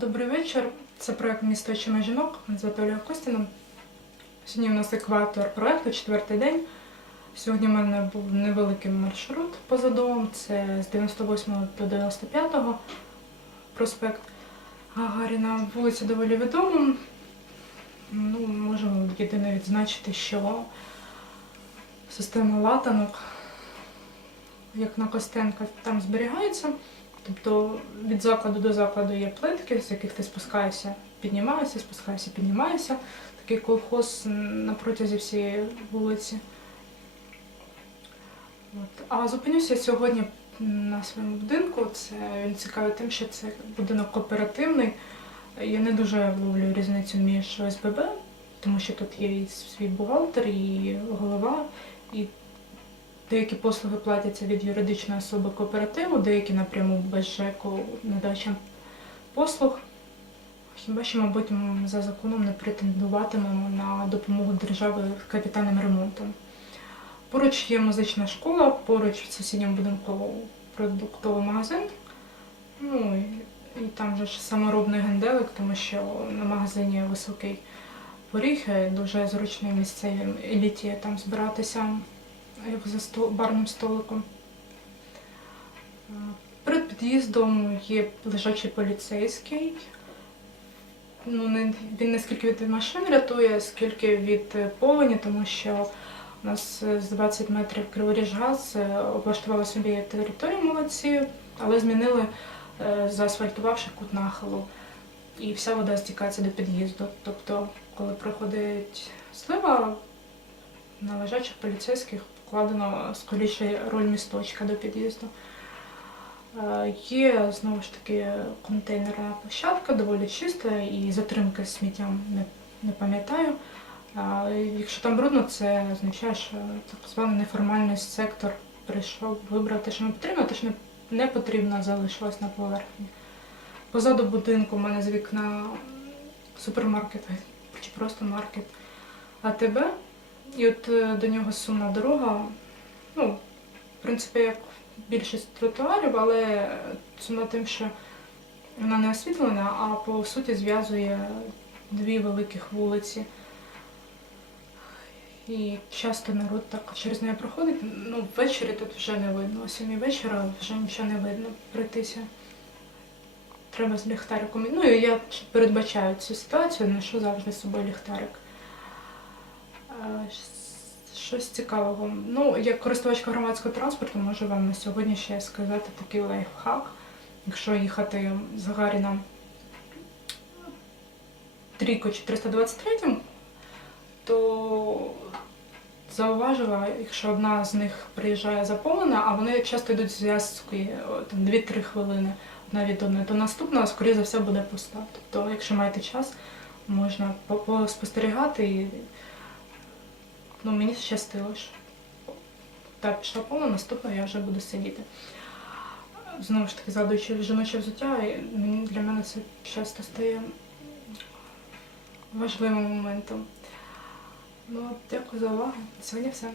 Добрий вечір. Це проект Місто очима жінок. Мене звати Ольга Костіна. Сьогодні у нас екватор проекту, четвертий день. Сьогодні в мене був невеликий маршрут поза домом. Це з 98 до 95 проспект Гагаріна. Вулиця доволі відома. Ну, можемо єдине відзначити, що система латанок, як на Костенка, там зберігається. Тобто від закладу до закладу є плитки, з яких ти спускаєшся, піднімаєшся, спускаєшся, піднімаєшся. Такий колхоз на протязі всієї вулиці. От. А зупинюся сьогодні на своєму будинку. Це він цікавий тим, що це будинок кооперативний. Я не дуже вловлю різницю між ОСББ, тому що тут є і свій бухгалтер, і голова, і деякі послуги платяться від юридичної особи кооперативу, деякі напряму без ЖЕКу надача послуг. Хіба що, мабуть, ми за законом не претендуватимемо на допомогу держави капітальним ремонтом. Поруч є музична школа, поруч в сусідньому будинку продуктовий магазин. Ну і, там же ж саморобний генделик, тому що на магазині високий поріг, і дуже зручно місцевій еліті там збиратися як за сто- барним столиком. Е, Перед під'їздом є лежачий поліцейський. Ну, він не скільки від машин рятує, скільки від е, повені, тому що у нас е, з 20 метрів Криворіжгаз облаштували собі територію молодці, але змінили, заасфальтувавши кут нахилу. І вся вода стікається до під'їзду. Тобто, коли проходить слива, на лежачих поліцейських покладено скоріше роль місточка до під'їзду. Е, Є знову ж таки контейнерна площадка, доволі чиста і затримки з сміттям не, не пам'ятаю. Якщо там брудно, це означає, що так званий неформальний сектор прийшов, вибрав те, що не потрібно, те, що не, потрібно, залишилось на поверхні. Позаду будинку в мене з вікна супермаркет чи просто маркет АТБ. І от е, до нього сумна дорога. Ну, в принципі, як більшість тротуарів, але сумна тим, що вона не освітлена, а по суті зв'язує дві великих вулиці. І часто народ так через неї проходить. Ну, ввечері тут вже не видно. О сьомій вечора вже нічого не видно пройтися. Треба з ліхтариком. Ну і я передбачаю цю ситуацію, ношу завжди з собою ліхтарик. Щось цікавого. Ну, як користувачка громадського транспорту, можу вам на сьогодні ще сказати такий лайфхак. Якщо їхати з Гагаріна трійко чи 323, то зауважила, якщо одна з них приїжджає заповнена, а вони часто йдуть з зв'язки 2-3 хвилини одна від одної, то наступна, скоріше за все, буде пуста. Тобто, якщо маєте час, можна по- поспостерігати і ну, мені щастило, що Так, пішла повна, наступна я вже буду сидіти. Знову ж таки, згадуючи жіноче взуття, мені- для мене це часто стає важливим моментом. Ну, дякую за увагу. Сьогодні все.